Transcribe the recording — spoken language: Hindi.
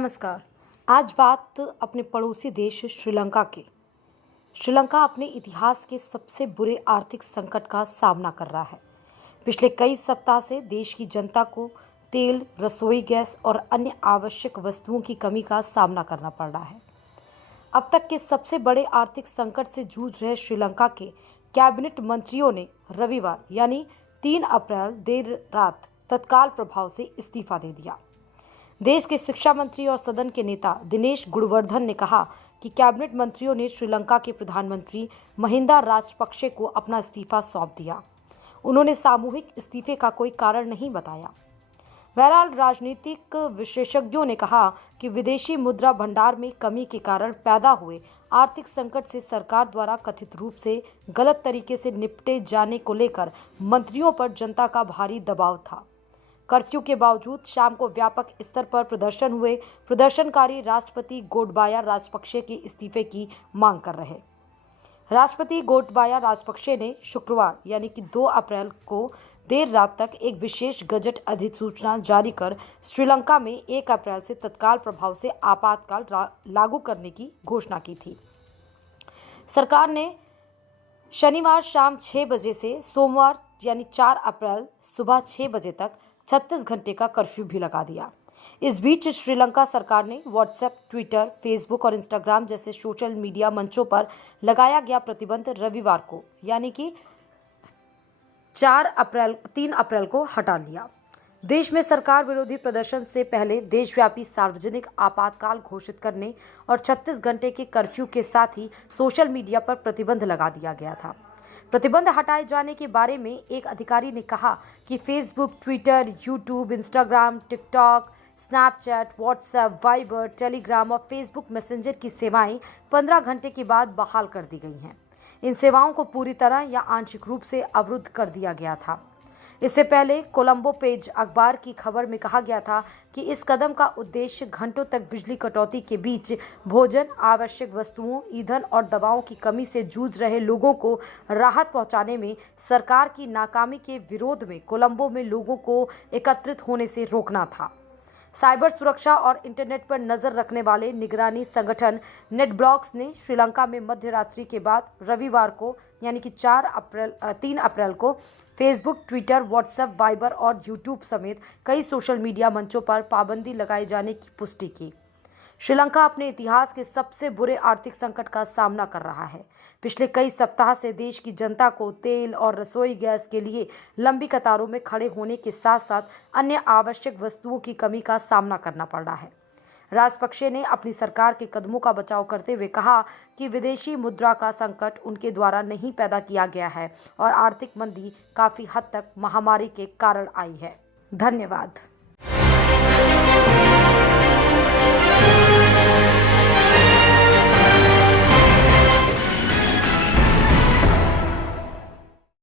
नमस्कार। आज बात अपने पड़ोसी देश श्रीलंका की। श्रीलंका अपने इतिहास के सबसे बुरे आर्थिक संकट का सामना कर रहा है। पिछले कई सप्ताह से देश की जनता को तेल, रसोई गैस और अन्य आवश्यक वस्तुओं की कमी का सामना करना पड़ रहा है। अब तक के सबसे बड़े आर्थिक संकट से जूझ रहे श्रीलंका के कैबिनेट मंत्रियों ने रविवार यानी 3 अप्रैल देर रात तत्काल प्रभाव से इस्तीफा दे दिया। देश के शिक्षा मंत्री और सदन के नेता दिनेश गुणवर्धन ने कहा कि कैबिनेट मंत्रियों ने श्रीलंका के प्रधानमंत्री महिंदा राजपक्षे को अपना इस्तीफा सौंप दिया। उन्होंने सामूहिक इस्तीफे का कोई कारण नहीं बताया। बहरहाल राजनीतिक विशेषज्ञों ने कहा कि विदेशी मुद्रा भंडार में कमी के कारण पैदा हुए आर्थिक संकट से सरकार द्वारा कथित रूप से गलत तरीके से निपटे जाने को लेकर मंत्रियों पर जनता का भारी दबाव था। कर्फ्यू के बावजूद शाम को व्यापक स्तर पर प्रदर्शन हुए। प्रदर्शनकारी राष्ट्रपति गोटबाया राजपक्षे के इस्तीफे की मांग कर रहे। राष्ट्रपति गोटबाया राजपक्षे ने शुक्रवार यानी कि 2 अप्रैल को देर रात तक एक विशेष गजट अधिसूचना जारी कर श्रीलंका में 1 अप्रैल से तत्काल प्रभाव से आपातकाल लागू करने की घोषणा की थी। सरकार ने शनिवार शाम 6 बजे से सोमवार यानी 4 अप्रैल सुबह 6 बजे तक 36 घंटे का कर्फ्यू भी लगा दिया। इस बीच श्रीलंका सरकार ने व्हाट्सएप, ट्विटर, फेसबुक और इंस्टाग्राम जैसे सोशल मीडिया मंचों पर लगाया गया प्रतिबंध रविवार को यानी कि 3 अप्रैल को हटा लिया। देश में सरकार विरोधी प्रदर्शन से पहले देशव्यापी सार्वजनिक आपातकाल घोषित करने और 36 घंटे के कर्फ्यू के साथ ही सोशल मीडिया पर प्रतिबंध लगा दिया गया था। प्रतिबंध हटाए जाने के बारे में एक अधिकारी ने कहा कि Facebook, Twitter, YouTube, Instagram, TikTok, Snapchat, WhatsApp, Viber, Telegram और फेसबुक मैसेंजर की सेवाएं 15 घंटे के बाद बहाल कर दी गई हैं। इन सेवाओं को पूरी तरह या आंशिक रूप से अवरुद्ध कर दिया गया था। इससे पहले कोलंबो पेज अखबार की खबर में कहा गया था कि इस कदम का उद्देश्य घंटों तक बिजली कटौती के बीच भोजन, आवश्यक वस्तुओं, ईंधन और दवाओं की कमी से जूझ रहे लोगों को राहत पहुंचाने में सरकार की नाकामी के विरोध में कोलंबो में लोगों को एकत्रित होने से रोकना था। साइबर सुरक्षा और इंटरनेट पर नजर रखने वाले निगरानी संगठन नेटब्लॉक्स ने श्रीलंका में मध्य रात्रि के बाद रविवार को यानी कि 3 अप्रैल को फेसबुक, ट्विटर, व्हाट्सएप, वाइबर और यूट्यूब समेत कई सोशल मीडिया मंचों पर पाबंदी लगाए जाने की पुष्टि की। श्रीलंका अपने इतिहास के सबसे बुरे आर्थिक संकट का सामना कर रहा है। पिछले कई सप्ताह से देश की जनता को तेल और रसोई गैस के लिए लंबी कतारों में खड़े होने के साथ साथ अन्य आवश्यक वस्तुओं की कमी का सामना करना पड़ रहा है। राजपक्षे ने अपनी सरकार के कदमों का बचाव करते हुए कहा कि विदेशी मुद्रा का संकट उनके द्वारा नहीं पैदा किया गया है और आर्थिक मंदी काफी हद तक महामारी के कारण आई है। धन्यवाद।